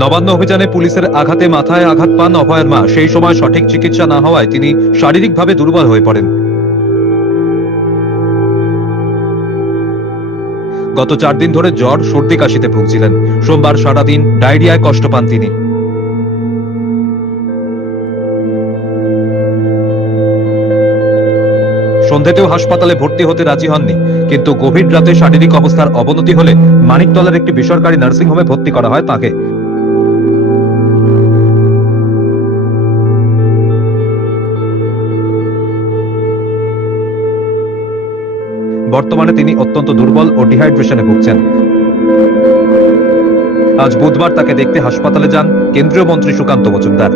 নবান্ন অভিযানে পুলিশের আঘাতে মাথায় আঘাত পান অভয়ের মা। সেই সময় সঠিক চিকিৎসা না হওয়ায় তিনি শারীরিকভাবে দুর্বল হয়ে পড়েন। গত চার দিন ধরে জ্বর, সর্দি, কাশিতে ভুগছিলেন। সোমবার সারাদিন ডায়রিয়ায় কষ্ট পান তিনি। সন্ধ্যেতেও হাসপাতালে ভর্তি হতে রাজি হননি, কিন্তু গভীর রাতে শারীরিক অবস্থার অবনতি হলে মানিকতলার একটি বেসরকারি নার্সিংহোমে ভর্তি করা হয় তাকে। বর্তমানে তিনি অত্যন্ত দুর্বল ও ডিহাইড্রেশনে ভুগছেন। আজ বুধবার তাকে দেখতে হাসপাতালে যান কেন্দ্রীয় মন্ত্রী সুকান্ত মজুমদার।